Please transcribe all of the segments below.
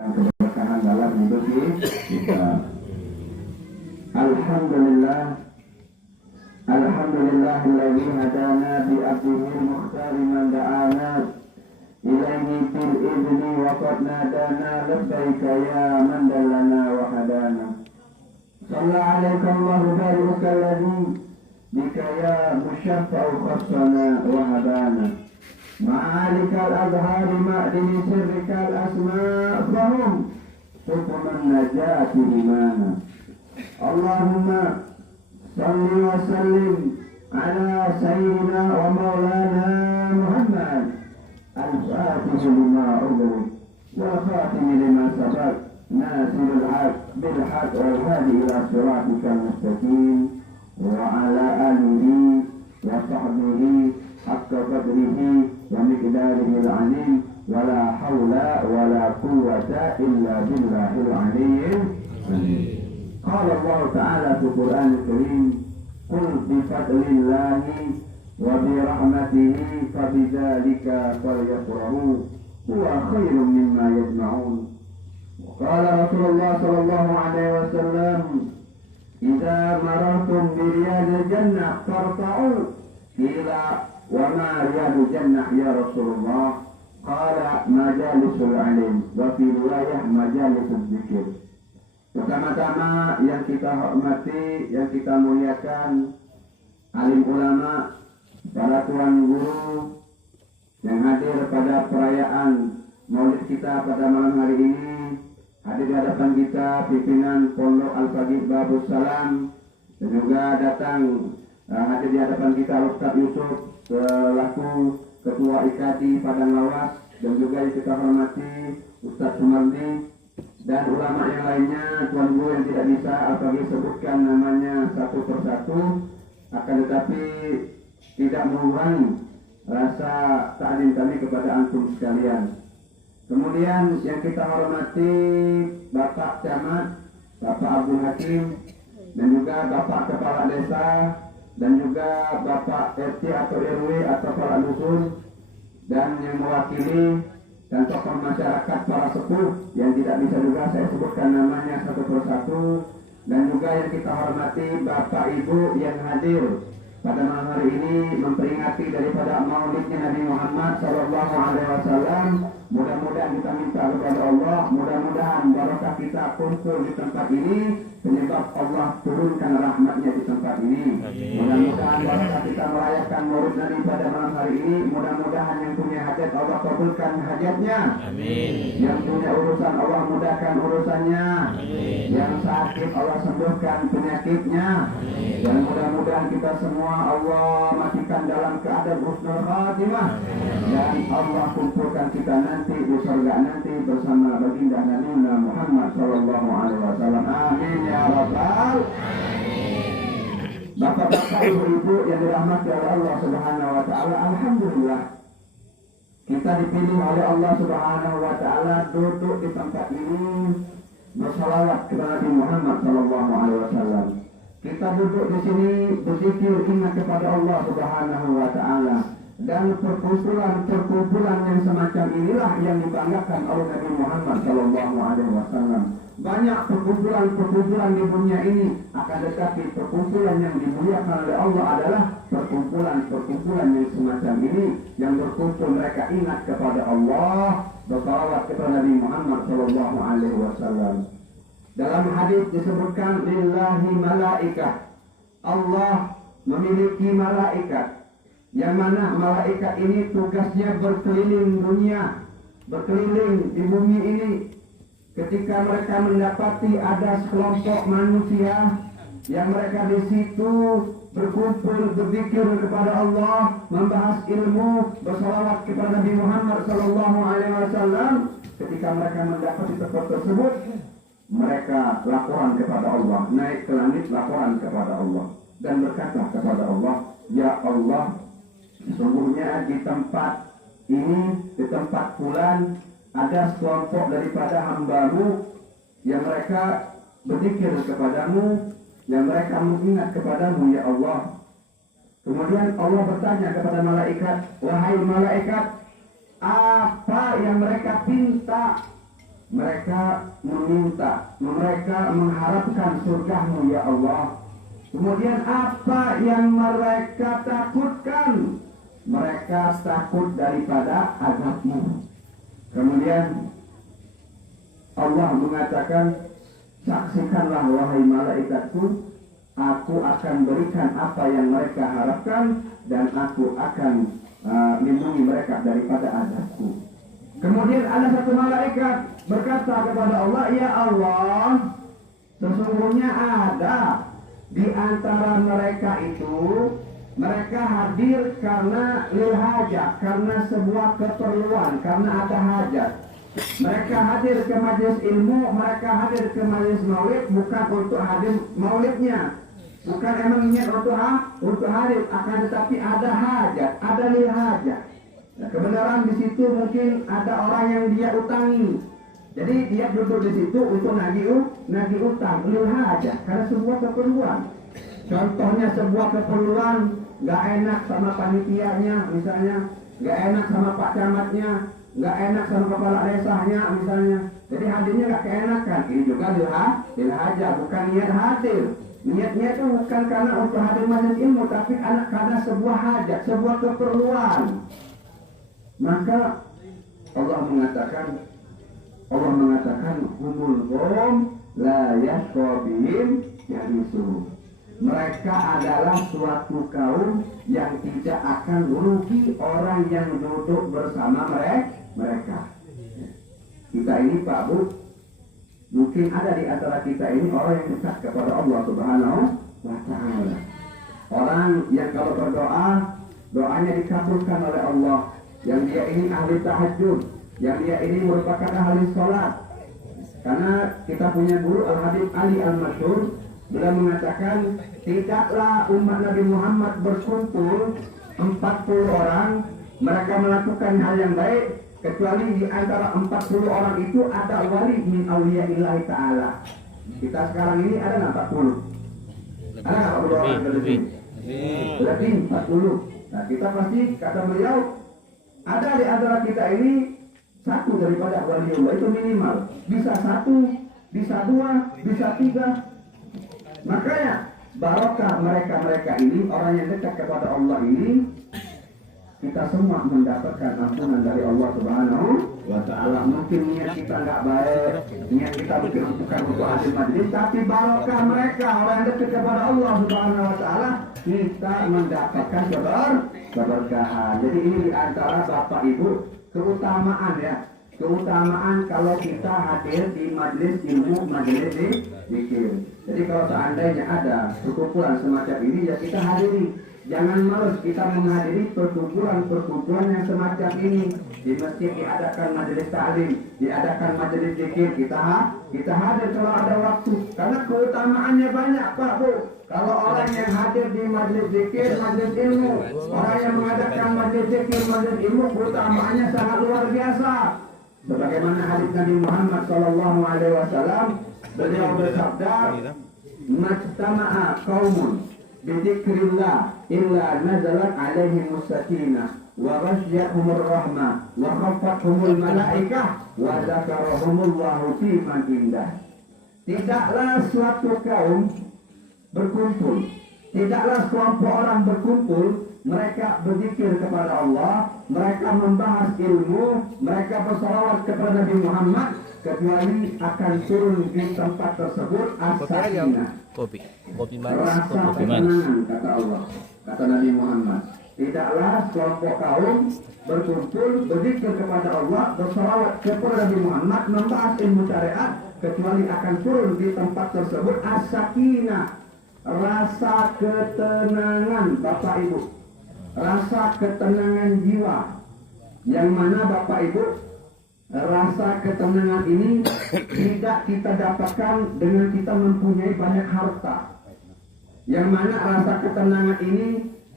keberkahan dalam hidup kita. Alhamdulillahilladzi hadana bi abdihi mukhtar man da'ana ilaihi fil idni wa qad nadana labbaika ya man dallana wa hadana. Shalla 'alaika Allahu baruka alladzi bika ya musyaffa'u khassana wa hadana. Ma'alikal azhari ma'dini sirrikal asma' fahum hukuman najati imana. Allahumma salli wa sallim ala sayyidina wa maulana Muhammad al-fatih lima ughliq wal khatim lima sabaq nasirul haq bil haq wal hadi ila siratikal mustaqim wa ala alihi wa sahbihi haqqa qadrihi wa miqdarihi al-'azim wa la hawla wa la quwwata illa billahil 'aliyyil 'azim. Qala Allah Ta'ala fi Qur'an al-Karim qul bi fadlillahi wa bi rahmatihi fa bidzalika falyafrahu huwa khairun mimma yajma'un. Qala Rasulullah sallallahu alaihi wasallam idza marartum bi riyadil jannah farta'u qila wa ma riyadul jannah ya Rasulullah qala majalisul 'alim wa fi riwayah majalisul dzikr. Pertama-tama yang kita hormati, yang kita muliakan alim ulama, para tuan guru yang hadir pada perayaan Maulid kita pada malam hari ini. Hadir di hadapan kita pimpinan Pondok Al-Faqih Babus Salam, dan juga datang hadir di hadapan kita Ustaz Yusuf selaku Ketua IKADI Padang Lawas, dan juga yang kita hormati Ustaz Sumardi dan ulama yang lainnya, tuan guru yang tidak bisa Al-Faqih sebutkan namanya satu persatu, akan tetapi tidak mengurangi rasa ta'zim kami kepada antum sekalian. Kemudian yang kita hormati Bapak Camat, Bapak Abdul Hakim, dan juga Bapak Kepala Desa, dan juga Bapak RT atau RW atau para dusun, dan yang mewakili dan tokoh masyarakat para sepuh yang tidak bisa juga saya sebutkan namanya satu persatu, dan juga yang kita hormati Bapak Ibu yang hadir pada malam hari ini memperingati daripada maulidnya Nabi Muhammad Sallallahu Alaihi Wasallam. Mudah-mudahan kita minta kepada Allah, mudah-mudahan barokah kita kumpul di tempat ini, penyebab Allah turunkan rahmatnya di tempat ini. Mudah-mudahan barokah kita merayakan maulid Nabi pada malam hari ini, mudah-mudahan yang punya hajat Allah kabulkan hajatnya. Amin. Yang punya urusan Allah mudahkan urusannya. Amin. Yang sakit Allah sembuhkan penyakitnya. Amin. Dan mudah-mudahan kita semua Allah matikan dalam keadaan husnul khatimah. Dan Allah kumpulkan kita nanti di surga nanti bersama baginda Nabi Muhammad Sallallahu Alaihi Wasallam. Amin ya Rabbal. Bapak-bapak, ibu-ibu yang dirahmati oleh Allah Subhanahu Wa Taala, alhamdulillah kita dipilih oleh Allah Subhanahu Wa Taala duduk di tempat ini bersalawat kepada Nabi Muhammad Sallallahu Alaihi Wasallam. Kita duduk di sini berzikir ingat kepada Allah Subhanahu Wa Taala. Dan perkumpulan yang semacam inilah yang dibanggakan oleh Nabi Muhammad Sallallahu Alaihi Wasallam. Banyak perkumpulan di dunia ini, akan tetapi perkumpulan yang dimuliakan oleh Allah adalah perkumpulan yang semacam ini, yang berkumpul mereka ingat kepada Allah, bersalawat kepada Nabi Muhammad Sallallahu Alaihi Wasallam. Dalam hadis disebutkan lillahi malaikah, Allah memiliki malaikat, yang mana malaikat ini tugasnya berkeliling dunia, berkeliling di bumi ini. Ketika mereka mendapati ada sekelompok manusia yang mereka di situ berkumpul berzikir kepada Allah, membahas ilmu, bersalawat kepada Nabi Muhammad Sallallahu Alaihi Wasallam, ketika mereka mendapati tempat tersebut, mereka laporan kepada Allah, naik ke langit laporan kepada Allah, dan berkata kepada Allah, ya Allah, sesungguhnya di tempat ini, di tempat fulan, ada sekelompok daripada hamba-Mu yang mereka berzikir kepadamu, yang mereka mengingat kepadamu, ya Allah. Kemudian Allah bertanya kepada malaikat, wahai malaikat, apa yang mereka pinta mereka meminta, mereka mengharapkan surgamu ya Allah. Kemudian apa yang mereka takutkan? Mereka takut daripada azabmu. Kemudian Allah mengatakan, saksikanlah wahai malaikatku, aku akan berikan apa yang mereka harapkan dan aku akan lindungi mereka daripada azabku. Kemudian ada satu malaikat berkata kepada Allah, ya Allah, sesungguhnya ada di antara mereka itu, mereka hadir karena lil hajat, karena sebuah keperluan, karena ada hajat. Mereka hadir ke majelis ilmu, mereka hadir ke majelis maulid bukan untuk hadir maulidnya, bukan emang niat untuk hadir, akan tetapi ada hajat, ada lil hajat. Nah, kebenaran di situ mungkin ada orang yang dia utangi, jadi dia duduk di situ untuk nagih utang, lil hajat, karena sebuah keperluan. Contohnya sebuah keperluan, nggak enak sama panitianya misalnya, nggak enak sama pak camatnya, nggak enak sama kepala desanya misalnya, jadi hadirnya nggak keenakan. Ini juga lil hajat, bukan niat hadir. Niatnya itu bukan karena untuk hadir majelis ilmu, tapi karena sebuah hajat, sebuah keperluan. Maka Allah mengatakan humul qom la yashqa bihim yalisu. Mereka adalah suatu kaum yang tidak akan merugi orang yang duduk bersama mereka. Kita ini Pak Bu, mungkin ada di antara kita ini orang yang dekat kepada Allah Subhanahu wa Ta'ala. Orang yang kalau berdoa, doanya dikabulkan oleh Allah. Yang dia ini ahli tahajud, yang dia ini merupakan ahli sholat. Karena kita punya guru Al-Habib Ali Al-Masyhur, beliau mengatakan, tidaklah umat Nabi Muhammad berkumpul 40 orang, mereka melakukan hal yang baik, kecuali di antara 40 orang itu ada wali min awliya'illahi ta'ala. Kita sekarang ini ada nggak 40? Ada nggak 40 orang lebih? Lebih 40. Nah kita pasti, kata beliau, ada di antara kita ini satu daripada waliullah, itu minimal. Bisa satu, bisa dua, bisa tiga. Makanya barokah mereka ini, orang yang dekat kepada Allah ini, kita semua mendapatkan ampunan dari Allah Subhanahu wa Ta'ala. Mungkin niat kita nggak baik, niat kita mungkin bukan untuk hasil majlis, tapi barokah mereka, orang yang dekat kepada Allah Subhanahu wa Ta'ala, kita mendapatkan keberkahan. Jadi ini diantara Bapak Ibu keutamaan ya. Keutamaan kalau kita hadir di majelis ilmu, majelis zikir. Jadi kalau seandainya ada perkumpulan semacam ini, ya kita hadiri. Jangan malas kita menghadiri perkumpulan yang semacam ini. Di masjid diadakan majelis ta'lim, diadakan majelis zikir, kita hadir kalau ada waktu. Karena keutamaannya banyak Pak Bu. Kalau orang yang hadir di majelis zikir, majelis ilmu, orang yang mengadakan majelis zikir, majelis ilmu, keutamaannya sangat luar biasa. Sebagaimana hadis Nabi Muhammad SAW, beliau bersabda, "Majtama'a qaumun bidzikrillah illa nazalat alaihimus sakinah wa ghasyiyatuhumur rahmah wa khaffatuhumul malaikah wa dzakarahumullahu fi man indah." Tidaklah suatu kaum berkumpul, tidaklah sekelompok orang berkumpul, mereka berzikir kepada Allah, mereka membahas ilmu, mereka bersalawat kepada Nabi Muhammad, kecuali akan turun di tempat tersebut as-sakinah, kopi rasa ketenangan, kata Allah, kata Nabi Muhammad. Tidaklah sekelompok kaum berkumpul berzikir kepada Allah, bersalawat kepada Nabi Muhammad, membahas ilmu syariat, kecuali akan turun di tempat tersebut as-sakinah, rasa ketenangan Bapak Ibu, rasa ketenangan jiwa. Yang mana Bapak Ibu, rasa ketenangan ini tidak kita dapatkan dengan kita mempunyai banyak harta. Yang mana rasa ketenangan ini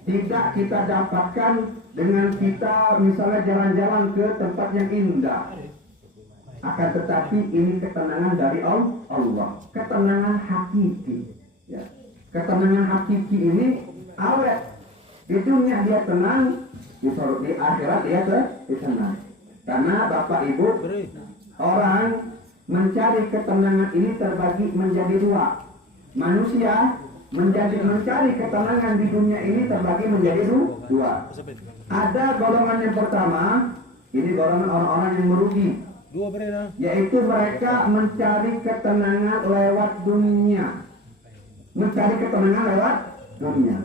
tidak kita dapatkan dengan kita misalnya jalan-jalan ke tempat yang indah. Akan tetapi ini ketenangan dari Allah, ketenangan hakiki ya. Ketenangan hakiki ini awet. Di dunia dia tenang, di akhirat dia tenang. Karena Bapak Ibu, orang mencari ketenangan ini terbagi menjadi dua. Manusia mencari ketenangan di dunia ini terbagi menjadi dua. Ada golongan yang pertama, ini golongan orang-orang yang merugi, yaitu mereka mencari ketenangan lewat dunia. Mencari ketenangan lewat dunia.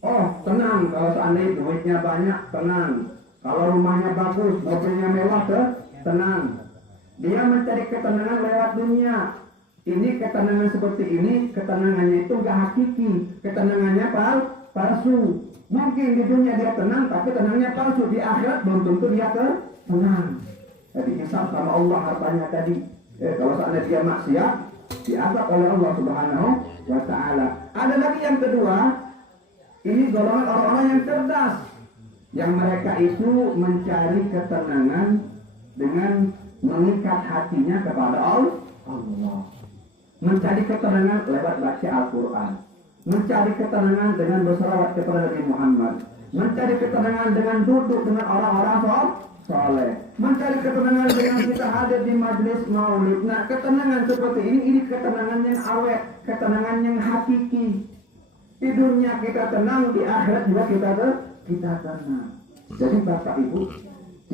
Oh, tenang kalau seandainya duitnya banyak, tenang. Kalau rumahnya bagus, mobilnya mewah, tenang. Dia mencari ketenangan lewat dunia. Ini ketenangan seperti ini, ketenangannya itu gak hakiki, ketenangannya palsu. Mungkin di dunia dia tenang, tapi tenangnya palsu. Di akhirat belum tentu dia tenang. Jadi hisab sama Allah hartanya tadi. Kalau seandainya dia maksiat, diazab oleh Allah Subhanahu wa Ta'ala. Ada lagi yang kedua, ini golongan orang-orang yang cerdas, yang mereka itu mencari ketenangan dengan mengikat hatinya kepada Allah. Mencari ketenangan lewat baca Al-Quran, mencari ketenangan dengan bersalawat kepada Nabi Muhammad, mencari ketenangan dengan duduk dengan orang-orang soleh, mencari ketenangan dengan kita hadir di majelis maulid. Nah, ketenangan seperti ini ketenangan yang awet, ketenangan yang hakiki. Di dunia kita tenang, di akhirat juga kita tenang. Jadi Bapak Ibu,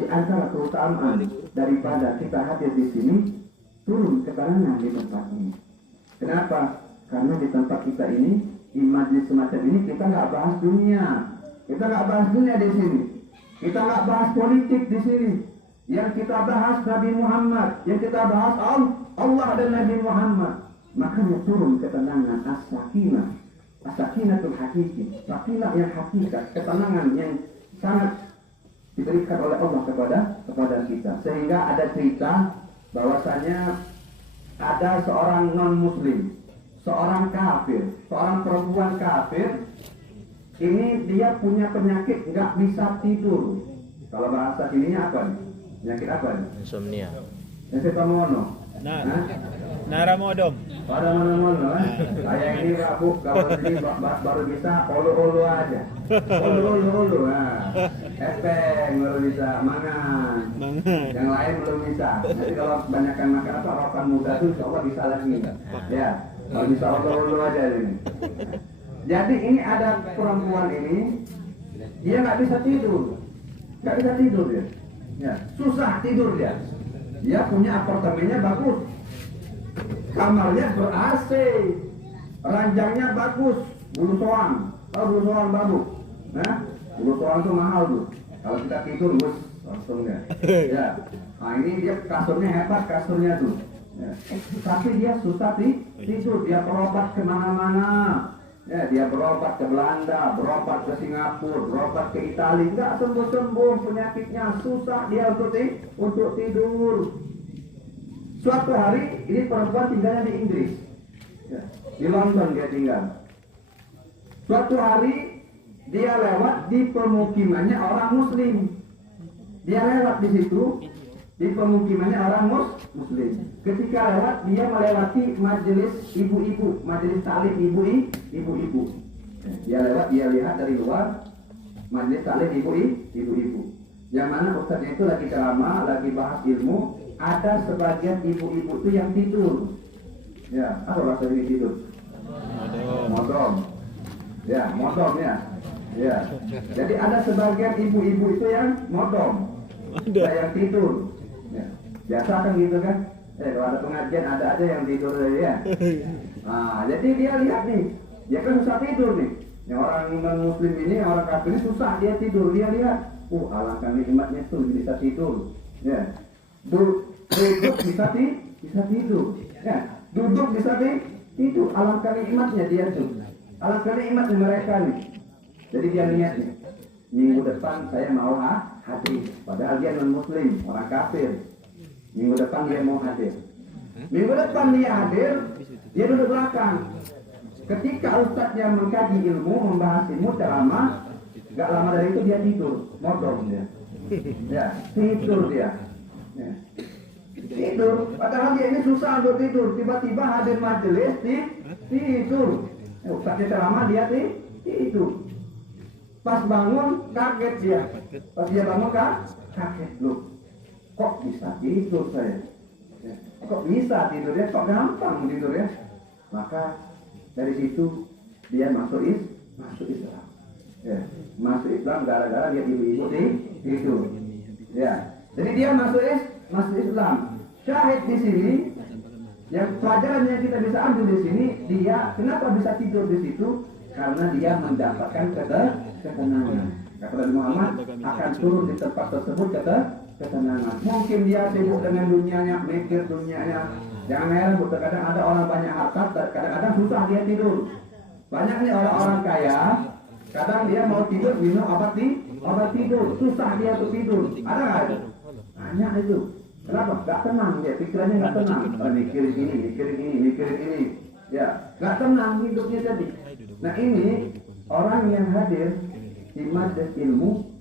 di antara keutamaan daripada kita hadir di sini, turun ketenangan di tempat ini. Kenapa? Karena di tempat kita ini, di majelis semacam ini, kita nggak bahas dunia. Kita nggak bahas dunia di sini. Kita nggak bahas politik di sini. Yang kita bahas Nabi Muhammad, yang kita bahas Allah dan Nabi Muhammad. Makanya turun ketenangan, as-sakinah, as-sakinatul hakiki, sakinah yang hakikat, ketenangan yang sangat diberikan oleh Allah kepada kita. Sehingga ada cerita bahwasanya ada seorang non-muslim, seorang kafir, seorang perempuan kafir. Ini dia punya penyakit nggak bisa tidur. Kalau bahasa sininya apa nih? Penyakit apa nih? Insomnia. Penyakit pamono. Naramodom. Pada mana-mana, saya ini Pak kalau ini baru bisa olu-olu aja. Olu-olu, nah. Epeng baru bisa, mangan. Yang lain belum bisa. Jadi kalau kebanyakan makan apa, rokan muda itu insya Allah bisa lagi. Ya, kalau bisa olu-olu aja ini. Jadi ini ada perempuan ini, dia nggak bisa tidur. Nggak bisa tidur dia. Ya, susah tidur dia. Dia punya apartemennya bagus. Kamarnya ber-AC, ranjangnya bagus, bulu soang, tahu bulu soang baru, nah bulu soang itu mahal tuh. Kalau kita tidur bos langsungnya, ya. Nah ini dia kasurnya hebat kasurnya tuh, ya. Tapi dia susah tidur, dia berobat kemana-mana, ya dia berobat ke Belanda, berobat ke Singapura, berobat ke Italia, nggak sembuh-sembuh penyakitnya, susah dia untuk tidur. Suatu hari, ini perempuan tinggalnya di Inggris, ya, di London dia tinggal. Suatu hari, dia lewat di pemukimannya orang Muslim. Dia lewat di situ, di pemukimannya orang Muslim. Ketika lewat, dia melewati majelis ibu-ibu, majelis taklim ibu-ibu. Dia lewat, dia lihat dari luar, majelis taklim ibu-ibu. Yang mana ustaznya itu lagi ceramah, lagi bahas ilmu. Ada sebagian ibu-ibu itu yang tidur. Ya, apa bahasa ini tidur? Modom. Ya, modom ya. Ya. Jadi ada sebagian ibu-ibu itu yang modom. Yang tidur. Ya. Biasa kan gitu kan? Kalau ada pengajian ada aja yang tidur ya. Nah, jadi dia lihat nih, dia kan susah tidur nih. Yang orang non-muslim ini, orang kafir ini susah dia tidur. Dia lihat, alangkah nikmatnya tuh bisa tidur. Ya. Duduk bisa tidur, ya. Duduk bisa tidur. Alangkah nikmatnya dia tuh. Alangkah nikmatnya mereka nih. Jadi dia niat nih, minggu depan saya mau hadir. Padahal dia non muslim, orang kafir. Minggu depan dia mau hadir. Minggu depan dia hadir, dia duduk belakang. Ketika ustadznya mengkaji ilmu, membahas ilmu ceramah, gak lama dari itu dia tidur, modom dia. Ya, tidur dia. Ya. Tidur, padahal dia ini susah untuk tidur. Tiba-tiba hadir majelis tidur. Ustaznya ceramah dia tidur. Pas bangun kaget dia. Pas dia bangun kaget loh. Kok bisa tidur saya? Ya. Kok bisa tidurnya? Kok gampang tidurnya? Maka dari situ dia masuk Islam. Ya. Masuk Islam gara-gara dia ibu-ibu tidur. Ya. Jadi dia masuk Islam. Syahid di sini, yang pelajaran yang kita bisa ambil di sini, dia kenapa bisa tidur di situ? Karena dia mendapatkan ketenangan. Kata Nabi Muhammad akan turun di tempat tersebut ketenangan. Mungkin dia sibuk dengan dunianya, mikir dunianya. Jangan heran, terkadang ada orang banyak harta, kadang-kadang susah dia tidur. Banyak nih orang-orang kaya, kadang dia mau tidur minum obat tidur, susah dia untuk tidur. Ada nggak itu? Banyak itu. Kenapa? Gak tenang dia, pikirannya gak tenang. Mikirin ini. Ya, gak tenang hidupnya tadi. Nah ini orang yang hadir di majelis ilmu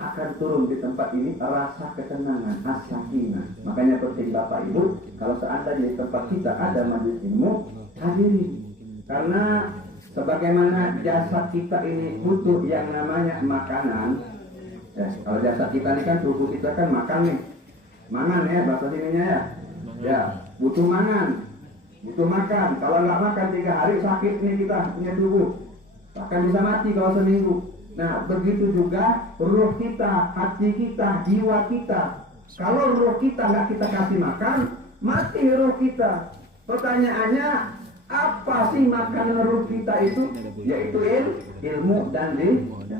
akan turun di tempat ini rasa ketenangan, as-sakinah. Makanya penting Bapak Ibu, kalau seandainya di tempat kita ada majelis ilmu, hadirin. Karena sebagaimana jasad kita ini butuh yang namanya makanan. Ya, kalau jasad kita ini kan tubuh kita kan makan nih. Mangan ya bahasa sininya ya. Ya, butuh mangan. Butuh makan. Kalau nggak makan 3 hari sakit nih kita punya tubuh. Bahkan bisa mati kalau seminggu. Nah, begitu juga ruh kita, hati kita, jiwa kita. Kalau ruh kita nggak kita kasih makan, mati ruh kita. Pertanyaannya, apa sih makanan ruh kita itu? Yaitu ilmu dan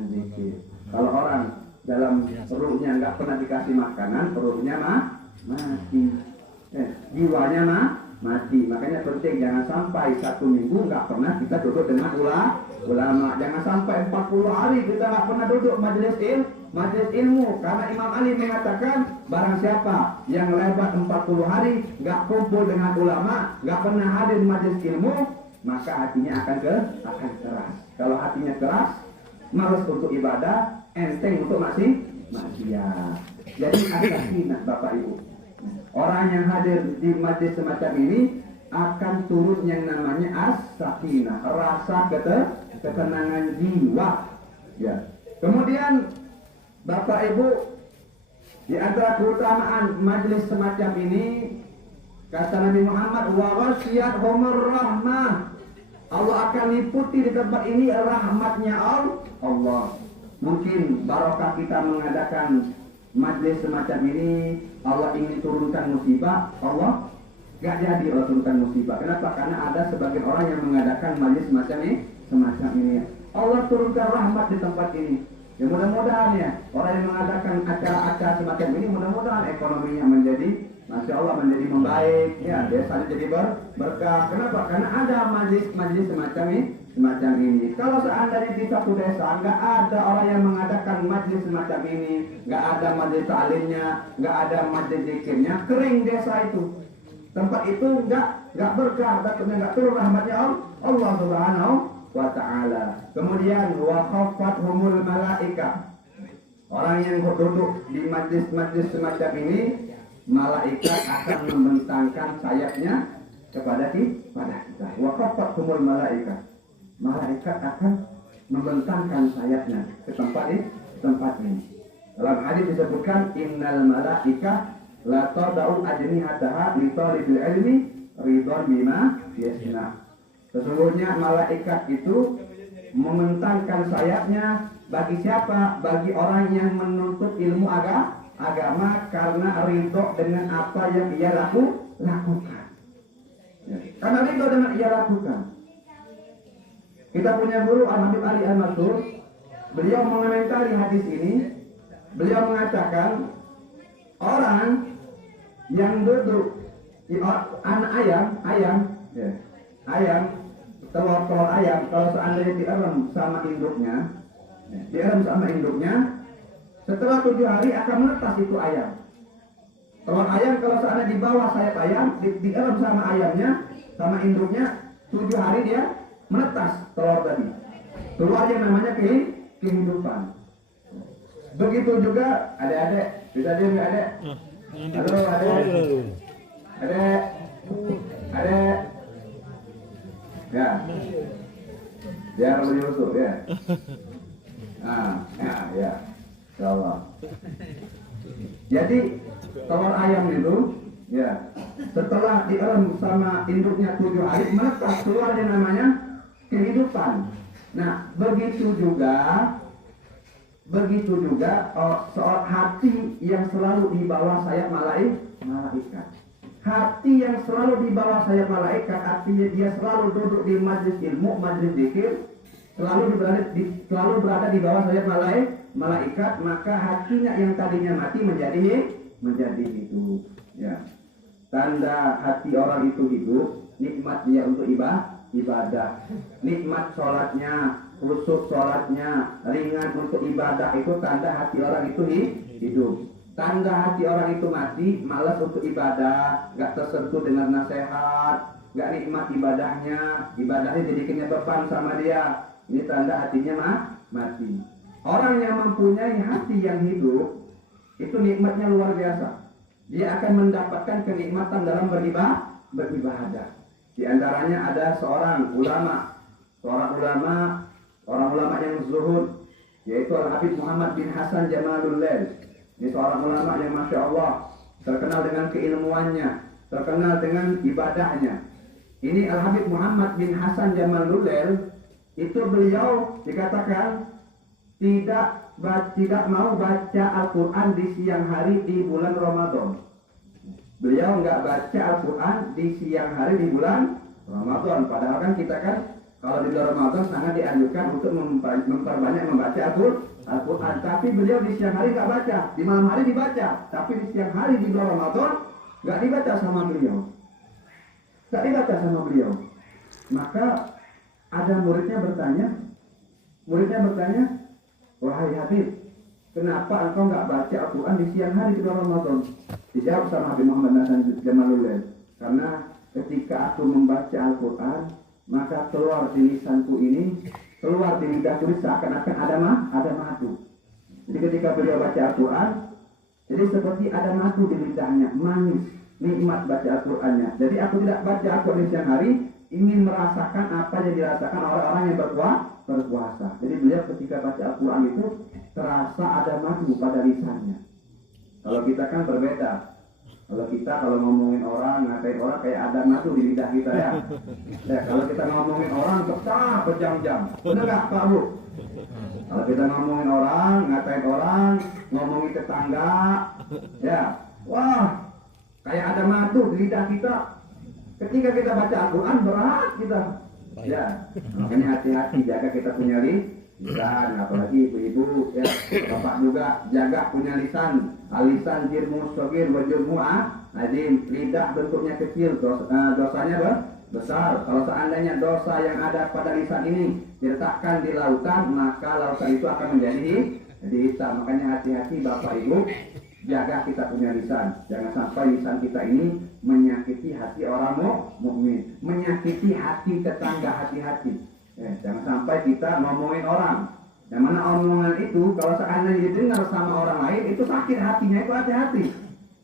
zikir. Kalau orang dalam ruhnya nggak pernah dikasih makanan, ruhnya mati. Jiwanya mati. Makanya penting jangan sampai 1 minggu nggak pernah kita duduk dengan ulama. Jangan sampai 40 hari kita nggak pernah duduk majelis ilmu. Karena Imam Ali mengatakan barang siapa yang lewat 40 hari nggak kumpul dengan ulama, nggak pernah hadir majelis ilmu, maka hatinya akan keras. Kalau hatinya keras, malas untuk ibadah, enteng untuk maksiat. Jadi as-sakinah Bapak Ibu. Orang yang hadir di majelis semacam ini akan turun yang namanya as-sakinah, rasa ketenangan jiwa. Ya. Kemudian Bapak Ibu, di antara keutamaan majelis semacam ini, kata Nabi Muhammad, wa ghasyiyahumur rahmah. Allah akan liputi di tempat ini rahmatnya Allah. Mungkin barokah kita mengadakan majelis semacam ini, Allah ingin turunkan musibah, Allah gak jadi Allah turunkan musibah. Kenapa? Karena ada sebagian orang yang mengadakan majelis semacam ini. Allah turunkan rahmat di tempat ini. Ya mudah-mudahan ya, orang yang mengadakan acara-acara semacam ini, mudah-mudahan ekonominya menjadi, Masya Allah, menjadi membaik, ya desanya jadi berkah. Kenapa? Karena ada majelis semacam ini. Kalau seandainya di satu desa nggak ada orang yang mengadakan majelis semacam ini, nggak ada majelis ta'limnya, nggak ada majelis zikirnya, kering desa itu. Tempat itu nggak berkah, nggak turun rahmatnya Allah Subhanahu wa ta'ala. Kemudian wa khafathumul malaika. Orang yang duduk di majelis semacam ini, malaikat akan membentangkan sayapnya kepada kita. Wa khafathumul malaika. Malaikat akan membentangkan sayapnya ke tempat ini. Dalam hadis disebutkan innal malaika la tadau ajnihataha li talibil ilmi ridwan bima yasna. Sesungguhnya malaikat itu membentangkan sayapnya bagi siapa? Bagi orang yang menuntut ilmu agama karena ridho dengan apa yang ia lakukan. Ya. Karena ridho dengan ia lakukan. Kita punya guru Al-Habib Ali Al-Mansur. Beliau mengomentari hadis ini. Beliau mengatakan orang yang duduk anak ayam, telur ayam, kalau seandainya direm sama induknya, setelah 7 hari akan menetas itu ayam. Telur ayam kalau seandainya di bawah sayap ayam, direm sama ayamnya, sama induknya, 7 hari dia menetas telur tadi. Keluar yang namanya kehidupan. Begitu juga adik-adik, bisa diam nggak adik? Halo adik. Ya, biar lebih utuh ya. Ya, insyaallah. Jadi telur ayam itu, ya, dierem sama induknya 7 hari, menetas keluar yang namanya kehidupan. Nah, begitu juga soal hati yang selalu di bawah sayap malaikat. Hati yang selalu di bawah sayap malaikat artinya dia selalu duduk di majlis ilmu, majlis zikir, selalu berada di bawah sayap malaikat, maka hatinya yang tadinya mati menjadi hidup. Ya. Tanda hati orang itu hidup, nikmat dia untuk ibadah, nikmat sholatnya, khusyuk sholatnya, ringan untuk ibadah, itu tanda hati orang itu hidup. Tanda hati orang itu mati, malas untuk ibadah, gak tersentuh dengan nasihat, gak nikmat ibadahnya jadi kena beban sama dia. Ini tanda hatinya mati. Orang yang mempunyai hati yang hidup, itu nikmatnya luar biasa. Dia akan mendapatkan kenikmatan dalam beribadah. Di antaranya ada seorang ulama yang zuhud, yaitu Al-Habib Muhammad bin Hasan Jamalullail. Ini seorang ulama yang Masya Allah terkenal dengan keilmuannya, terkenal dengan ibadahnya. Ini Al-Habib Muhammad bin Hasan Jamalullail, itu beliau dikatakan tidak mau baca Al-Quran di siang hari di bulan Ramadan. Beliau nggak baca Al-Quran di siang hari di bulan Ramadan. Padahal kan kita kan kalau di bulan Ramadan sangat dianjurkan untuk memperbanyak membaca Al-Quran. Tapi beliau di siang hari nggak baca, di malam hari dibaca. Tapi di siang hari di bulan Ramadan nggak dibaca sama beliau. Maka ada muridnya bertanya, wahai Habib, kenapa engkau nggak baca Al-Quran di siang hari di bulan Ramadan? Dijawab sama Habib Muhammad Hasan Jamalullail, karena ketika aku membaca Al-Quran, maka keluar di lisanku ini, keluar di lidahku ini seakan-akan ada madu. Jadi ketika beliau baca Al-Quran, jadi seperti ada madu di lidahnya, manis, nikmat baca Al-Qurannya. Jadi aku tidak baca Al-Quran di siang hari, ingin merasakan apa yang dirasakan orang-orang yang berpuasa. Jadi beliau ketika baca Al-Quran itu terasa ada madu pada lisannya. Kalau kita kan berbeda. Kalau ngomongin orang, ngatain orang kayak ada madu di lidah kita ya. Kalau kita ngomongin orang betah berjam-jam. Benar nggak Pak Bu? Kalau kita ngomongin orang, ngatain orang, ngomongin tetangga, ya, wah, kayak ada madu di lidah kita. Ketika kita baca Al-Quran berat kita. Ya, makanya hati-hati jaga kita punya lisan, apalagi ibu-ibu, ya, bapak juga jaga punya lisan. Alisan jirmu sogir wajurmu azim. Lidah bentuknya kecil, dosanya besar. Kalau seandainya dosa yang ada pada lisan ini diletakkan di lautan, maka lautan itu akan menjadi hitam. Makanya hati-hati bapak ibu, jaga kita punya lisan. Jangan sampai lisan kita ini menyakiti hati orang mukmin, menyakiti hati tetangga, hati-hati. Jangan sampai kita ngomongin orang. Yang mana omongan itu kalau seandainya didengar sama orang lain itu sakit hatinya, itu hati-hati.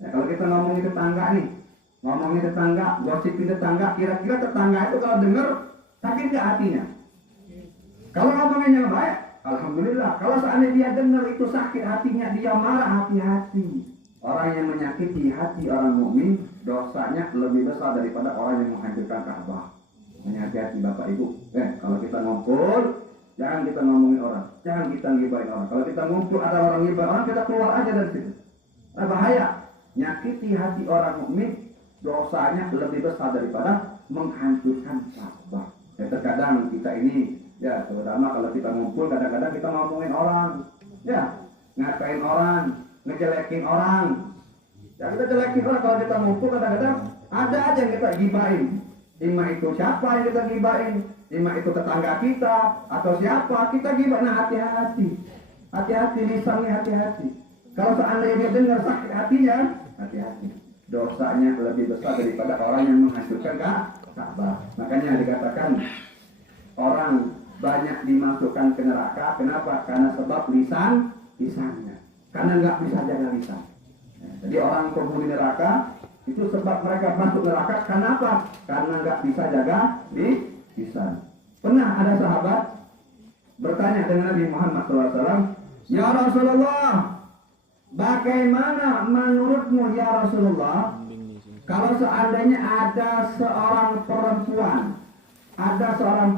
Kalau kita ngomongin tetangga, gosipin tetangga, kira-kira tetangga itu kalau dengar sakit nggak hatinya? Kalau ngomongin yang baik, alhamdulillah. Kalau seandainya dia dengar itu sakit hatinya, dia marah, hati-hati. Orang yang menyakiti hati orang mukmin dosanya lebih besar daripada orang yang menghancurkan Ka'bah. Hati-hati Bapak Ibu. Kalau kita ngumpul, jangan kita ngomongin orang, jangan kita ngibahin orang. Kalau kita ngumpul ada orang ngibahin orang, kita keluar aja dari situ. Bahaya. Nyakiti hati orang mukmin dosanya lebih besar daripada menghancurkan Ka'bah. Terkadang kita ini, ya terutama kalau kita ngumpul, kadang-kadang kita ngomongin orang, ya ngatain orang, ngejelekin orang. Ya kita jelekin orang kalau kita ngumpul, kadang-kadang ada aja yang kita gibahin. Ima itu siapa yang kita gibahin, ima itu tetangga kita atau siapa kita gibahin. Nah hati-hati lisannya, hati-hati. Kalau seandainya dia dengar sakit hatinya, hati-hati. Dosanya lebih besar daripada orang yang menghancurkan Ka'bah. Makanya dikatakan orang banyak dimasukkan ke neraka. Kenapa? Karena sebab lisannya. Karena nggak bisa jaga lisan. Jadi orang penghuni neraka itu sebab mereka masuk neraka. Kenapa? Karena nggak bisa jaga lisan. Pernah ada sahabat bertanya dengan Nabi Muhammad SAW, ya Rasulullah, bagaimana menurutmu ya Rasulullah Kalau seandainya ada seorang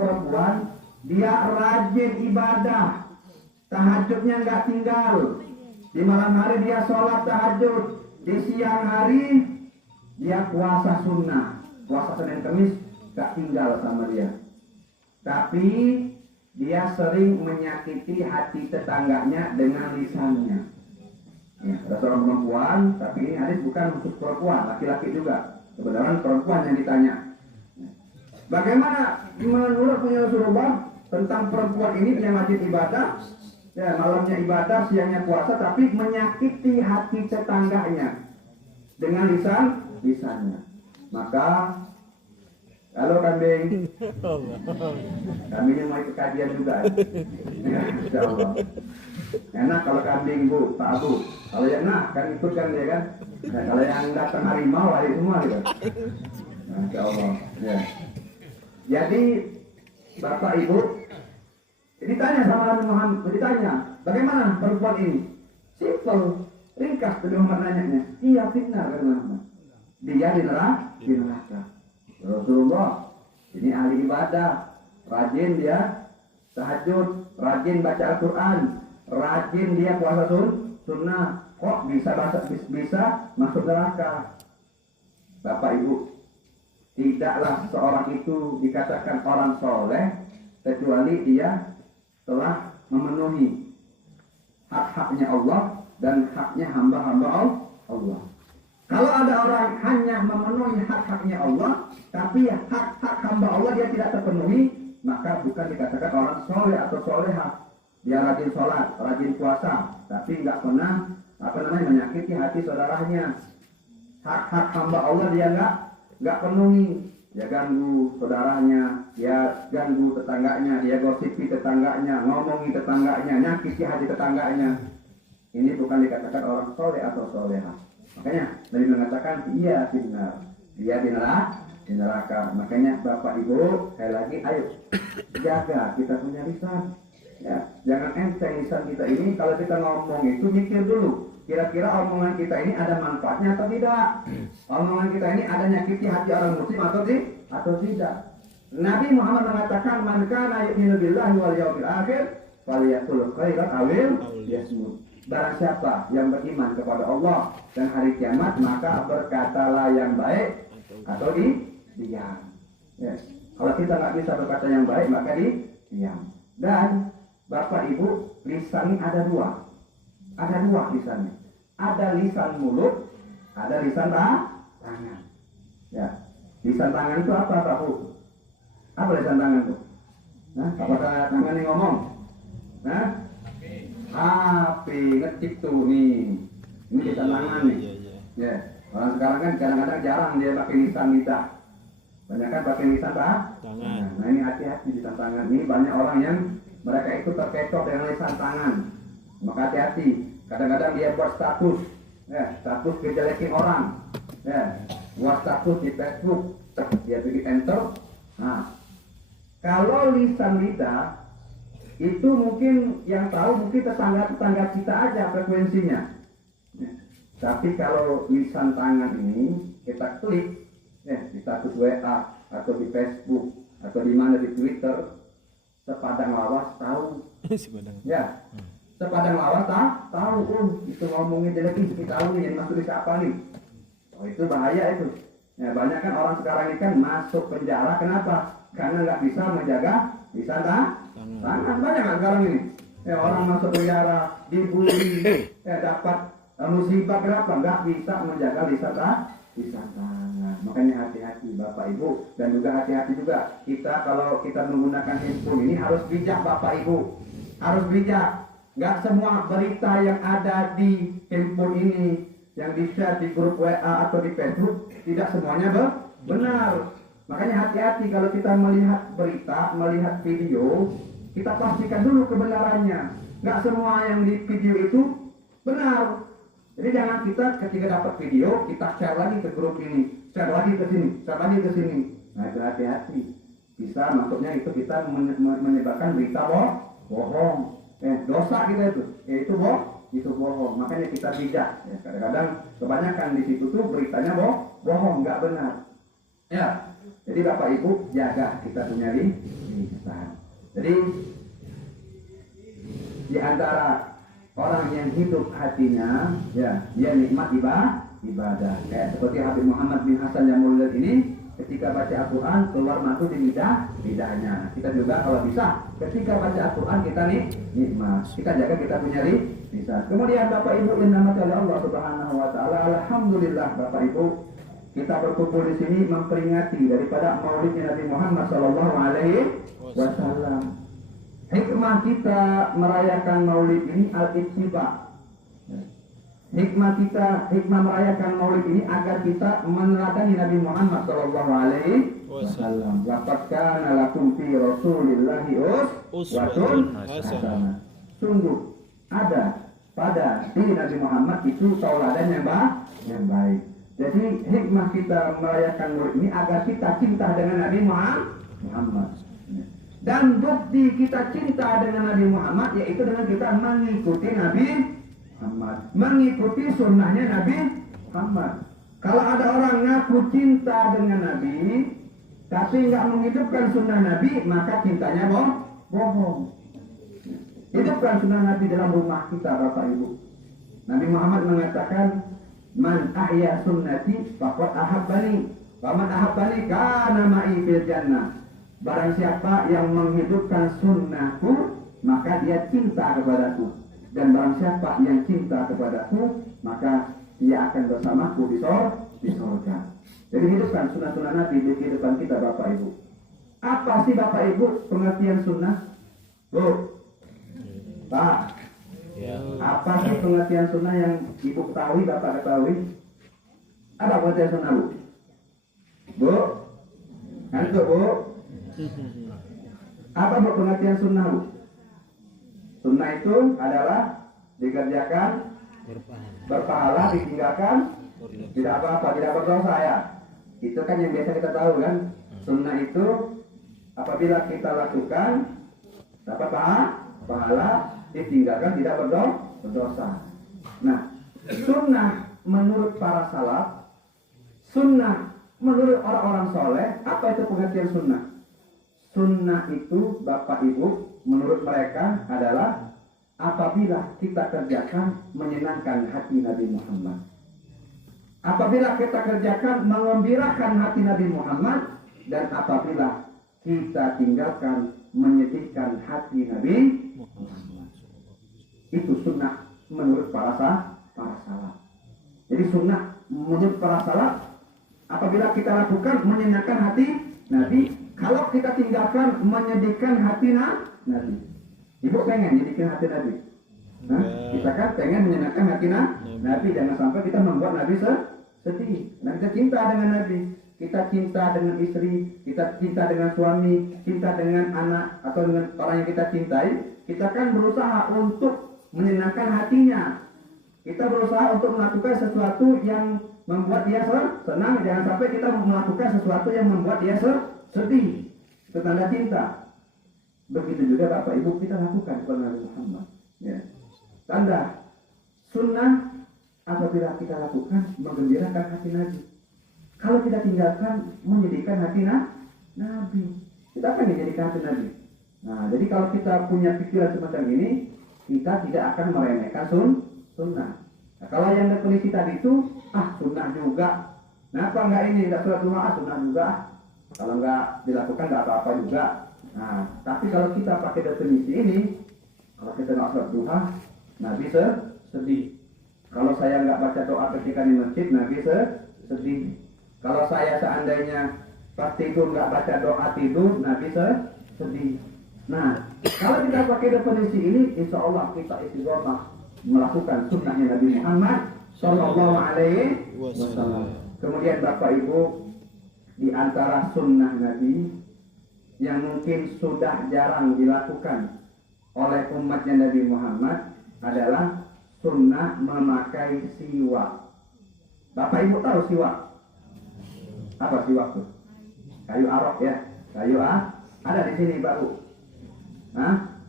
perempuan, dia rajin ibadah, tahajudnya nggak tinggal, di malam hari dia sholat tahajud, di siang hari dia puasa sunnah, puasa Senin Kamis nggak tinggal sama dia. Tapi dia sering menyakiti hati tetangganya dengan lisannya. Ya, ada seorang perempuan, tapi ini hadis bukan untuk perempuan, laki-laki juga. Kebenaran perempuan yang ditanya. Bagaimana menurut Rasulullah tentang perempuan ini yang wajib ibadah, ya malamnya ibadah, siangnya puasa, tapi menyakiti hati tetangganya dengan lisannya. Maka halo kambing, kami ini mau ikut kajian juga. Ya, insya Allah. Enak kalau kambing Bu, Pak Abu. Kalau yang kan ikut kan dia kan. Nah, kalau yang datang harimau lari semua gitu. Nah, insya Allah. Ya. Jadi Bapak Ibu, ditanya sama Nabi Muhammad, ditanya bagaimana perempuan ini? Simple, ringkas Nabi Muhammad nanyanya. Iya benar kan Muhammad. Dia di neraka. Rasulullah ini ahli ibadah, rajin dia tahajud, rajin baca Al-Quran, rajin dia puasa sunnah, kok bisa masuk neraka? Bapak Ibu, tidaklah seorang itu dikatakan orang soleh kecuali dia telah memenuhi hak-haknya Allah dan haknya hamba-hamba Allah. Kalau ada orang hanya memenuhi hak-haknya Allah, tapi hak-hak hamba Allah dia tidak terpenuhi, maka bukan dikatakan orang soleh atau soleha. Dia rajin sholat, rajin puasa, tapi nggak pernah menyakiti hati saudaranya. Hak-hak hamba Allah dia nggak penuhi. Dia ganggu saudaranya, dia ganggu tetangganya, dia gosipi tetangganya, ngomongi tetangganya, nyakiti hati tetangganya. Ini bukan dikatakan orang soleh atau soleha. Makanya Nabi mengatakan iya benar, dia di neraka. Makanya Bapak Ibu, sekali lagi ayo jaga kita punya lisan. Ya, jangan enteng lisan kita ini. Kalau kita ngomong itu mikir dulu, kira-kira omongan kita ini ada manfaatnya atau tidak. Omongan kita ini ada nyakiti hati orang muslim atau tidak. Nabi Muhammad mengatakan man kana yu'minu billahi wal yawmil akhir falyaqul khairan aw liyasmut. Barang siapa yang beriman kepada Allah dan hari kiamat, maka berkatalah yang baik atau diam. Ya. Kalau kita nggak bisa berkata yang baik, maka diam. Dan Bapak Ibu, lisan ini ada dua. Ada dua lisannya. Ada lisan mulut, ada lisan tangan. Ya. Lisan tangan itu apa Pak Bu? Apa lisan tangan itu? Nah, apakah tangan ini ngomong? Nah, HP ngetik tuh nih, ini lisan tangan nih. Ya, orang sekarang kan kadang-kadang jarang dia pakai lisan kita. Banyak kan pakai lisan tangan. Nah ini hati-hati lisan tangan. Ini banyak orang yang mereka itu terkecoh dengan lisan tangan. Maka hati-hati. Kadang-kadang dia buat status, ya, status ngejelekin orang, ya, buat status di Facebook, dia bikin enter. Nah, kalau lisan kita itu mungkin yang tahu mungkin tetangga kita aja frekuensinya. Ya. Tapi kalau lisan tangan ini kita klik, ya, di status WA atau di Facebook atau di mana di Twitter, sepadang lawas tahu. Ya, sepadang lawas tahu. Itu ngomongin jelek ini tahu nih yang masuk di siapa nih. Oh itu bahaya itu. Ya, banyak kan orang sekarang ini kan masuk penjara. Kenapa? Karena nggak bisa menjaga lisan tangan. Banyak kan sekarang ini. Ya, orang masuk penjara, dibully, dapat musibah. Kenapa? Nggak bisa menjaga lisan tangan. Makanya hati-hati Bapak Ibu, dan juga hati-hati juga kita kalau kita menggunakan handphone ini harus bijak Bapak Ibu, harus bijak. Nggak semua berita yang ada di handphone ini yang di-share di grup WA atau di Facebook tidak semuanya benar. Makanya hati-hati kalau kita melihat berita, melihat video, kita pastikan dulu kebenarannya. Nggak semua yang di video itu benar. Jadi jangan kita ketika dapat video, kita share lagi ke grup ini, share lagi ke sini, share lagi ke sini. Nah itu hati-hati. Bisa maksudnya itu kita menyebarkan berita bohong. Dosa kita itu, yaitu itu bohong. Makanya kita bijak. Ya, kadang-kadang kebanyakan di situ tuh beritanya bohong, nggak benar. Ya, jadi Bapak Ibu jaga kita punya lisan. Jadi di antara orang yang hidup hatinya, ya, dia nikmat ibadah. Kayak seperti Habib Muhammad bin Hasan yang mulia ini, ketika baca Al-Quran keluar matu di lidahnya. Kita juga kalau bisa, ketika baca Al-Quran kita nikmat. Kita jaga kita punya lisan. Kemudian Bapak Ibu yang dirahmati oleh Allah Subhanahu Wa Taala, alhamdulillah Bapak Ibu, kita berkumpul di sini memperingati daripada Maulidnya Nabi Muhammad Sallallahu Alaihi Wasallam. Hikmah kita merayakan Maulid ini al-ittiba. Hikmah merayakan Maulid ini agar kita meneladani Nabi Muhammad Sallallahu Alaihi Wasallam. Laqad kana lakum fi Rasulillahi uswatun hasanah. Sungguh ada pada diri Nabi Muhammad itu tauladan yang baik. Jadi hikmah kita merayakan Maulid ini agar kita cinta dengan Nabi Muhammad. Dan bukti kita cinta dengan Nabi Muhammad yaitu dengan kita mengikuti Nabi Muhammad, mengikuti sunnahnya Nabi Muhammad. Kalau ada orang ngaku cinta dengan Nabi tapi nggak menghidupkan sunnah Nabi, maka cintanya bohong. Hidupkan sunnah Nabi dalam rumah kita, Bapak Ibu. Nabi Muhammad mengatakan, man ahya sunnati faqad ahabbani, wa man ahabbani kana ma'i fil jannah. Barang siapa yang menghidupkan sunnahku, maka dia cinta kepadaku. Dan barang siapa yang cinta kepadaku, maka dia akan bersamaku di surga. Jadi hidupkan sunnah-sunnah Nabi di kehidupan kita, Bapak Ibu. Apa sih Bapak Ibu pengertian sunnah? Bu, Pak, apa sih pengertian sunnah yang Ibu ketahui, Bapak ketahui? Apa pengertian sunnah, Bu? Bu? Ngantuk, Bu? Apa Bu pengertian sunnah, Bu? Sunnah itu adalah dikerjakan, berpahala, ditinggalkan, tidak apa-apa, tidak berdosa ya. Itu kan yang biasa kita tahu kan. Sunnah itu apabila kita lakukan dapat pahala, ditinggalkan tidak berdosa. Nah, sunnah menurut para salaf, sunnah menurut orang-orang soleh, apa itu pengertian sunnah? Sunnah itu Bapak Ibu menurut mereka adalah apabila kita kerjakan menyenangkan hati Nabi Muhammad. Apabila kita kerjakan mengembirakan hati Nabi Muhammad, dan apabila kita tinggalkan menyedihkan hati Nabi Muhammad. Itu sunnah menurut para salaf. Jadi sunnah menurut para salaf, apabila kita lakukan menyenangkan hati Nabi, kalau kita tinggalkan menyedihkan hati Nabi. Ibu pengen menyedihkan hati Nabi? Nah, kita kan pengen menyenangkan hati Nabi. Jangan sampai kita membuat Nabi sedih. Nah, kita cinta dengan Nabi, kita cinta dengan istri, kita cinta dengan suami, cinta dengan anak atau dengan orang yang kita cintai. Kita kan berusaha untuk menyenangkan hatinya. Kita berusaha untuk melakukan sesuatu yang membuat dia senang. Jangan sampai kita melakukan sesuatu yang membuat dia sedih. Itu tanda cinta. Begitu juga Bapak Ibu kita lakukan kepada Nabi Muhammad. Ya. Tanda sunnah apabila kita lakukan menggembirakan hati Nabi. Kalau kita tinggalkan menyedihkan hati Nabi, kita akan menjadikan hati Nabi. Nah, jadi kalau kita punya pikiran semacam ini, kita tidak akan meremehkan sunnah. Nah, kalau yang definisi tadi itu, sunnah juga. Kenapa enggak ini? Tidak sholat duha, sunnah juga. Kalau enggak dilakukan enggak apa-apa juga. Nah, tapi kalau kita pakai definisi ini, kalau kita enggak sholat duha, Nabi sedih. Kalau saya enggak baca doa ketika di masjid, Nabi sedih. Kalau saya seandainya pas tidur enggak baca doa tidur, Nabi sedih. Nah, kalau kita pakai definisi ini, insya Allah kita istiqomah melakukan sunnahnya Nabi Muhammad Sallallahu Alaihi Wasallam. Kemudian Bapak Ibu, di antara sunnah Nabi yang mungkin sudah jarang dilakukan oleh umatnya Nabi Muhammad adalah sunnah memakai siwak. Bapak Ibu tahu siwak? Apa siwak itu? Kayu arok ya, kayu ada di sini baru.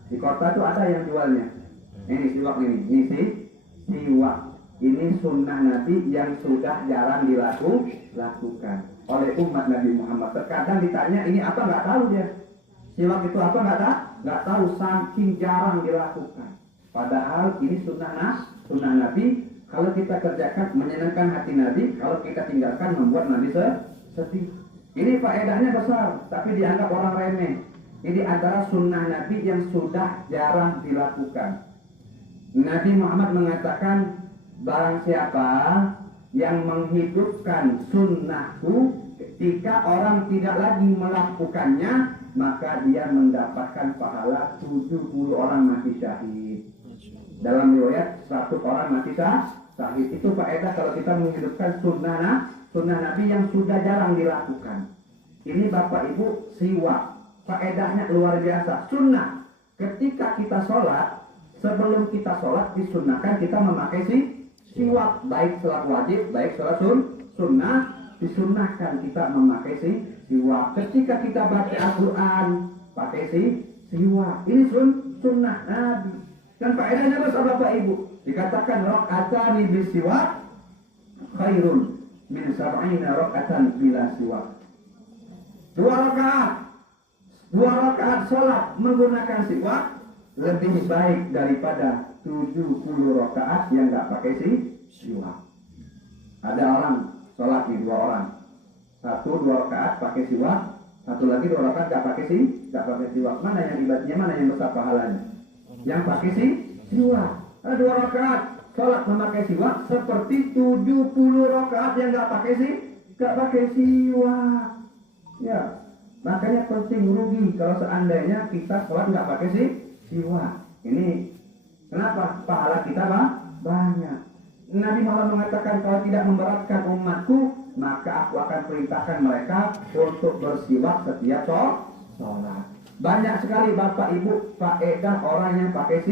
Di kota tuh ada yang jualnya. Ini siwak ini siwak. Ini sunnah Nabi yang sudah jarang dilakukan oleh umat Nabi Muhammad. Terkadang ditanya ini apa, nggak tahu dia. Siwak itu apa, nggak tahu, saking jarang dilakukan. Padahal ini sunnah Nabi. Kalau kita kerjakan menyenangkan hati Nabi, kalau kita tinggalkan membuat Nabi sedih. Ini faedahnya besar, tapi dianggap orang remeh. Ini antara sunnah Nabi yang sudah jarang dilakukan. Nabi Muhammad mengatakan, barang siapa yang menghidupkan sunnahku ketika orang tidak lagi melakukannya, maka dia mendapatkan pahala 70 orang mati syahid. Dalam riwayat 100 orang mati syahid. Itu faedah kalau kita menghidupkan sunnah Nabi yang sudah jarang dilakukan. Ini Bapak Ibu siwak. Faedahnya luar biasa. Sunnah. Ketika kita sholat, sebelum kita sholat disunnahkan kita memakai siwak. Baik sholat wajib, baik sholat sunnah, disunnahkan kita memakai siwak. Ketika kita baca Al-Quran, pakai siwak. Ini sunnah Nabi. Dan faedahnya besar Bapak Ibu. Dikatakan rakaatani bisiwak khairun min sab'ina rakaatan bila siwak. Dua rakaat sholat menggunakan siwak lebih baik daripada 70 rakaat yang nggak pakai siwak. Ada orang sholat nih, 2 orang. 1-2 rakaat pakai siwak, satu lagi 2 rakaat nggak pakai siwak. Mana yang ibadahnya, mana yang besar pahalanya? Yang pakai siwak. Ada 2 rakaat sholat memakai siwak seperti 70 rakaat yang nggak pakai siwak. Ya, makanya penting, rugi kalau seandainya kita sholat nggak pakai siwak. Ini kenapa? Pahala kita banyak. Nabi Muhammad mengatakan, kalau tidak memberatkan umatku, maka aku akan perintahkan mereka untuk bersiwak setiap sholat. Banyak sekali Bapak Ibu faedah orang yang pakai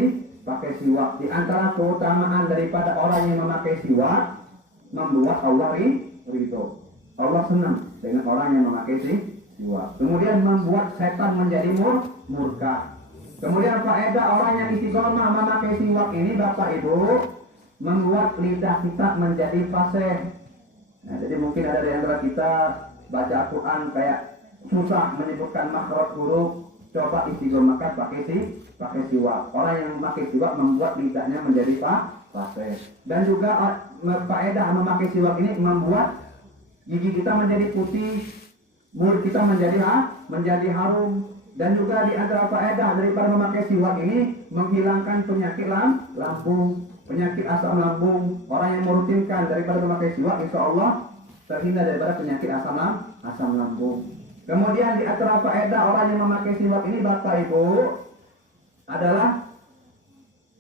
siwak. Di antara keutamaan daripada orang yang memakai siwak, membuat Allah ridho. Allah senang dengan orang yang memakai siwak. Kemudian membuat setan menjadi murka. Kemudian faedah orang yang istiqomah memakai siwak ini Bapak Ibu, membuat lidah kita menjadi fasih. Nah, jadi mungkin ada di antara kita baca Al-Quran kayak susah menyebutkan makhraj huruf. Coba istiqomahkan pakai siwak. Orang yang memakai siwak membuat lidahnya menjadi fasih. Dan juga faedah memakai siwak ini membuat gigi kita menjadi putih, mulut kita menjadi harum. Dan juga di antara faedah daripada memakai siwak ini menghilangkan penyakit lambung, penyakit asam lambung. Orang yang merutinkan daripada memakai siwak, insya Allah terhindar daripada penyakit asam lambung. Kemudian di antara faedah orang yang memakai siwak ini Bapak Ibu adalah,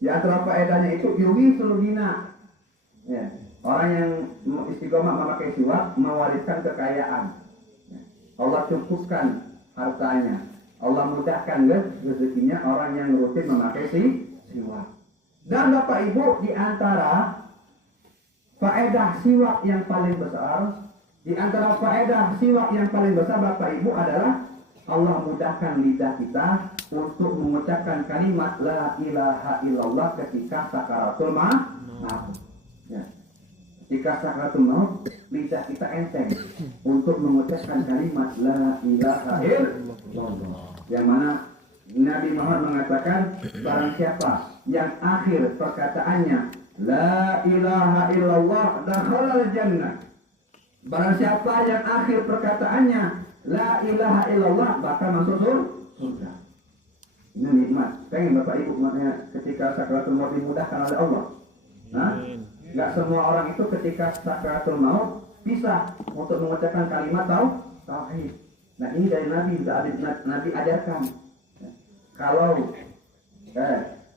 di antara faedahnya itu yuwi sulhina. Ya, orang yang istiqomah memakai siwak mewariskan kekayaan. Ya, Allah cukupkan hartanya. Allah mudahkan rezekinya orang yang rutin memakai siwak. Dan Bapak Ibu, di antara faedah siwak yang paling besar, Bapak Ibu adalah Allah mudahkan lidah kita untuk mengucapkan kalimat la ilaha illallah ketika sakaratul maut. Ya. Ketika sakaratul maut, lidah kita enteng untuk mengucapkan kalimat la ilaha illallah. Yang mana Nabi Muhammad mengatakan, barang siapa yang akhir perkataannya la ilaha illallah dakhalal jannah. Barang siapa yang akhir perkataannya la ilaha illallah bakal masuk surga. Ini nikmat. Pengen Bapak Ibu maknanya ketika sakaratul maut dimudahkan oleh Allah. Nah, nggak semua orang itu ketika sakaratul maut bisa untuk mengucapkan kalimat tauhid. Nah, ini dari Nabi ajarkan. Kalau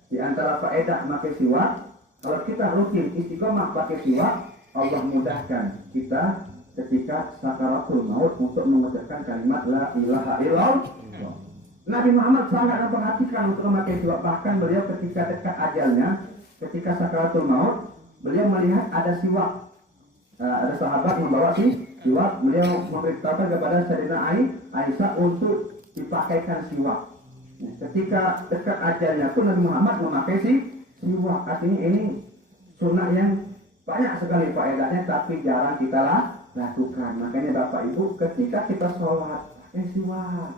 di antara faedah pakai siwak, kalau kita rutin istiqomah pakai siwak, Allah mudahkan kita ketika sakaratul maut untuk mengucapkan kalimat la ilaha illallah. Nabi Muhammad sangat memperhatikan untuk memakai siwak. Bahkan beliau ketika dekat ajalnya, ketika sakaratul maut, beliau melihat ada siwak. Ada sahabat membawa siwak, beliau memberitahukan kepada Sayyidina Aisyah untuk dipakaikan siwak. Ketika dekat ajalnya pun Nabi Muhammad memakai siwak. Artinya ini sunnah yang banyak sekali faedahnya tapi jarang kita lakukan. Makanya Bapak Ibu ketika kita sholat siwak.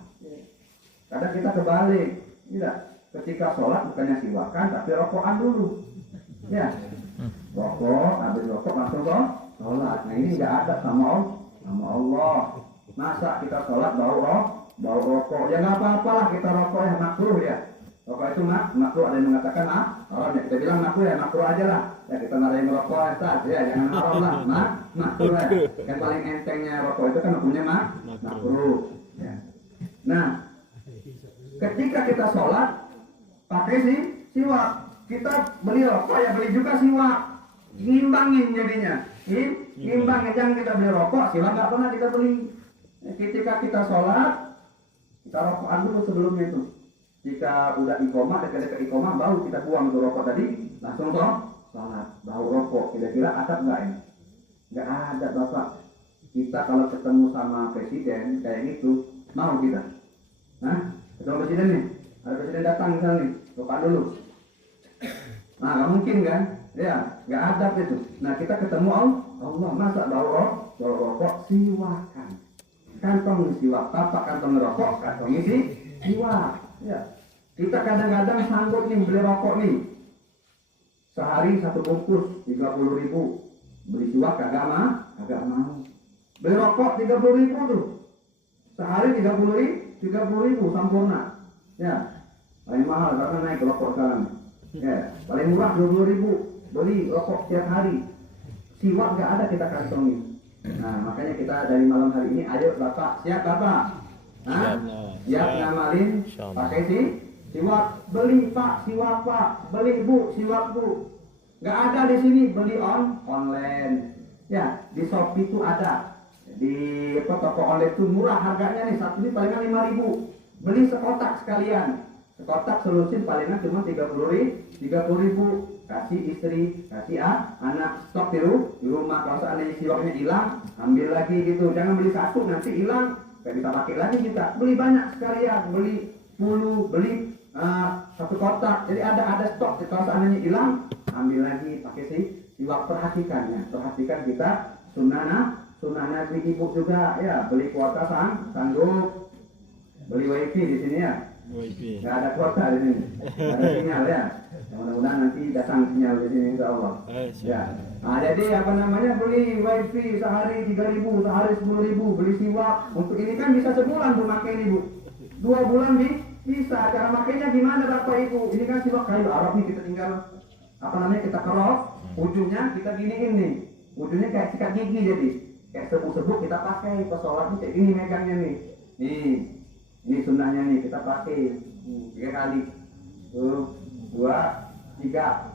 Kadang kita kebalik, tidak. Ketika sholat bukannya siwakan tapi rokokan dulu. Ya, rokok, habis rokok langsung sholat. Nah ini nggak ada sama Allah. Masa kita sholat bau rokok? Ya nggak apa-apa lah kita rokok yang makruh ya. Rokok itu makruh, ada yang mengatakan haram ya. Kita bilang makruh ya, makruh aja lah. Ya kita marahin rokok ya, jangan haram lah. Makruh ya. Yang paling entengnya rokok itu kan punya makruh. Ya. Nah, ketika kita sholat pakai siwak, kita beli rokok ya beli juga siwak, ngimbangin jadinya. Ngimbangin, jangan kita beli rokok, siwak nggak pernah kita beli. Ketika kita sholat, kita rokokan dulu sebelumnya itu. Jika udah iqomah, dekat-dekat iqomah, baru kita buang itu rokok tadi, langsung sholat. Bau rokok, kira-kira ada nggak ini? Nggak ada Bapak. Kita kalau ketemu sama presiden kayak gitu, mau kita? Nah, ketemu presiden nih, ada presiden datang misalnya nih, rokokan dulu. Nah, nggak mungkin kan? Ya, nggak ada itu. Nah, kita ketemu Allah, masa bau rokok, siwakan. Kantong siwak, Bapak kantong rokok, kantong isi siwak. Ya, kita kadang-kadang sanggup nih beli rokok nih, sehari 1 bungkus 30.000, beli siwak agak mau. Beli rokok 30.000 tuh, sehari 30.000 sempurna. Ya, paling mahal karena naik rokok sekarang. Ya, paling murah 20.000 beli rokok tiap hari. Siwak nggak ada kita kantongin. Nah, makanya kita dari malam hari ini, ayo Bapak, siap Bapak? Siap ngamalin pakai siwak. Beli Pak siwak Pak, beli Bu siwak Bu. Nggak ada di sini, beli online. Ya, di Shopee itu ada. Di toko online itu murah harganya nih, satu ini palingan 5.000. Beli sekotak sekalian. Sekotak selusin palingan cuma 30.000. Kasih istri, kasih anak, stok di rumah. Kalau seandainya siwaknya hilang, ambil lagi gitu. Jangan beli satu nanti hilang, nggak bisa pakai lagi kita. Beli banyak sekalian, beli 10, beli 1 kotak. Jadi ada stok. Kalau seandainya hilang, ambil lagi pakai siwak. Perhatikan kita sunnah Nabi. Ibu juga ya beli kuota sanggup. Beli wifi di sini ya. Nggak ada kuota di sini, ada sinyal ya. Mudah-mudahan nanti datang sinyal di sini insya Allah. Ya. Nah, jadi beli wifi sehari 3.000, sehari 10.000, beli siwak. Untuk ini kan bisa sebulan Bu pakai ini Bu. 2 bulan bisa. Cara makainya gimana Bapak Ibu? Ini kan siwak kayu Arab nih, kita tinggal kita kerok, ujungnya kita giniin nih. Ujungnya kayak sikat gigi jadi. Kayak serbuk-serbuk kita pakai pas sholat nih kayak gini megangnya nih. Ini sunnahnya nih, kita pakai 3 kali. 1, 2, 3.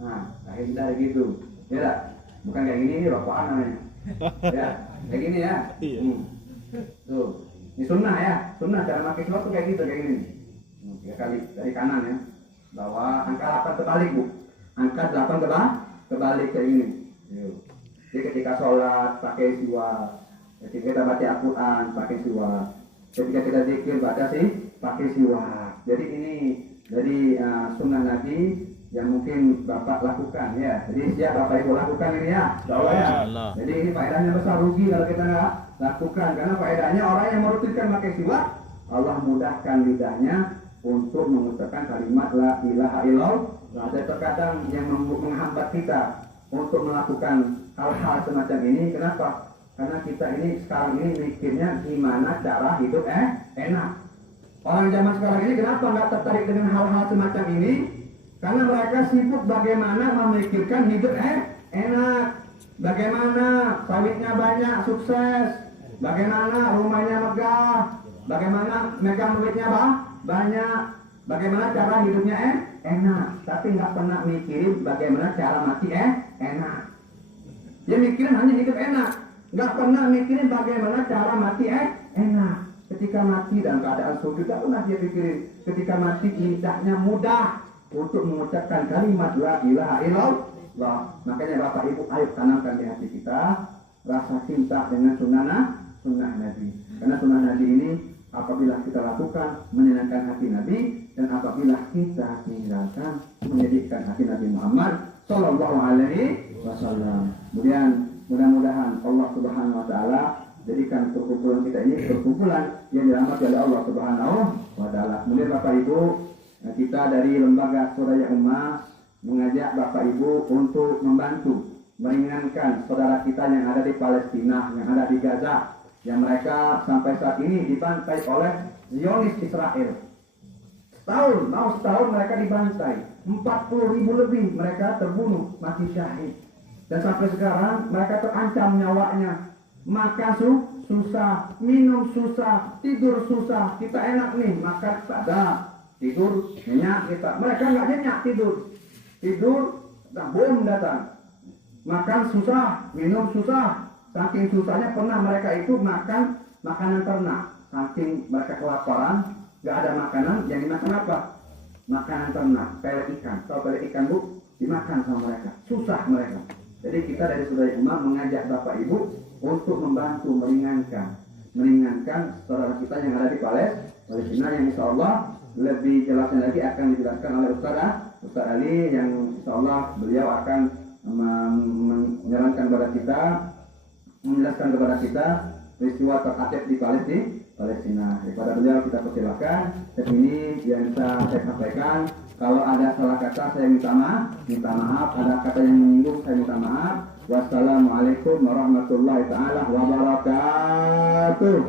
Nah, kayak dari gitu. Ya, bukan kayak gini, ini rokokan namanya. Ya, kayak gini ya. Tuh, ini sunnah ya. Sunnah cara pakai siwak tuh kayak gitu, kayak gini. 3 kali dari kanan ya. Bawa angka 8 terbalik Bu. Angka 8 terbalik kayak gini. Jadi ketika sholat pakai siwak. Ketika kita baca Al-Quran pakai siwak. Ketika kita zikir baca pakai siwak. Jadi ini dari sunnah Nabi yang mungkin Bapak lakukan ya. Jadi siap Bapak Ibu lakukan ini ya. Ya. Jadi ini faedahnya besar, rugi kalau kita nggak lakukan. Karena faedahnya orang yang merutinkan pakai siwak, Allah mudahkan lidahnya untuk mengucapkan kalimat la ilaha illallah. Ada terkadang yang menghambat kita untuk melakukan hal-hal semacam ini. Kenapa? Karena kita ini sekarang ini mikirnya gimana cara hidup enak. Orang zaman sekarang ini kenapa nggak tertarik dengan hal-hal semacam ini? Karena mereka sibuk bagaimana memikirkan hidup enak. Bagaimana sawitnya banyak, sukses. Bagaimana rumahnya megah. Bagaimana megang duitnya banyak. Bagaimana cara hidupnya enak. Tapi nggak pernah mikirin bagaimana cara mati enak. Dia mikirin hanya hidup enak. Nggak pernah mikirin bagaimana cara mati enak. Ketika mati dalam keadaan sujud, tak pernah dia pikirin. Ketika mati lidahnya mudah untuk mengucapkan kalimat la ilaha illallah. Makanya Bapak Ibu, ayo tanamkan di hati kita rasa cinta dengan sunnah Nabi. Karena sunnah Nabi ini apabila kita lakukan menyenangkan hati Nabi, dan apabila kita tinggalkan menyedihkan hati Nabi Muhammad Sallallahu Alaihi Wasallam. Kemudian mudah-mudahan Allah Subhanahu Wa Taala jadikan perkumpulan kita ini perkumpulan yang dirahmati oleh Allah Subhanahu Wa Taala. Kemudian Bapak Ibu, kita dari lembaga Suraya Ummah mengajak Bapak Ibu untuk membantu meringankan saudara kita yang ada di Palestina, yang ada di Gaza, yang mereka sampai saat ini dibantai oleh Zionis Israel. Setahun mereka dibantai, 40.000 lebih mereka terbunuh, mati syahid. Dan sampai sekarang mereka terancam nyawanya. Makan susah, minum susah, tidur susah. Kita enak nih, makan ada, tidur nyenyak kita. Mereka nggak nyenyak tidur, bom datang. Makan susah, minum susah. Saking susahnya pernah mereka itu makan makanan ternak. Saking mereka kelaparan, nggak ada makanan, yang dimakan apa? Makanan ternak, kayak ikan. Kalau kayak ikan Bu, dimakan sama mereka. Susah mereka. Jadi kita dari Suraya Ummah mengajak Bapak Ibu untuk membantu meringankan saudara kita yang ada di Palestina, yang insya Allah lebih jelasnya lagi akan dijelaskan oleh Ustaz Ali, yang insya Allah beliau akan menyarankan kepada kita, menjelaskan kepada kita peristiwa terupdate di Palestina. Kepada beliau kita persilakan. Dan ini yang bisa saya sampaikan. Kalau ada salah kata saya minta maaf. Ada kata yang menyinggung saya minta maaf. Wassalamualaikum warahmatullahi taala wabarakatuh.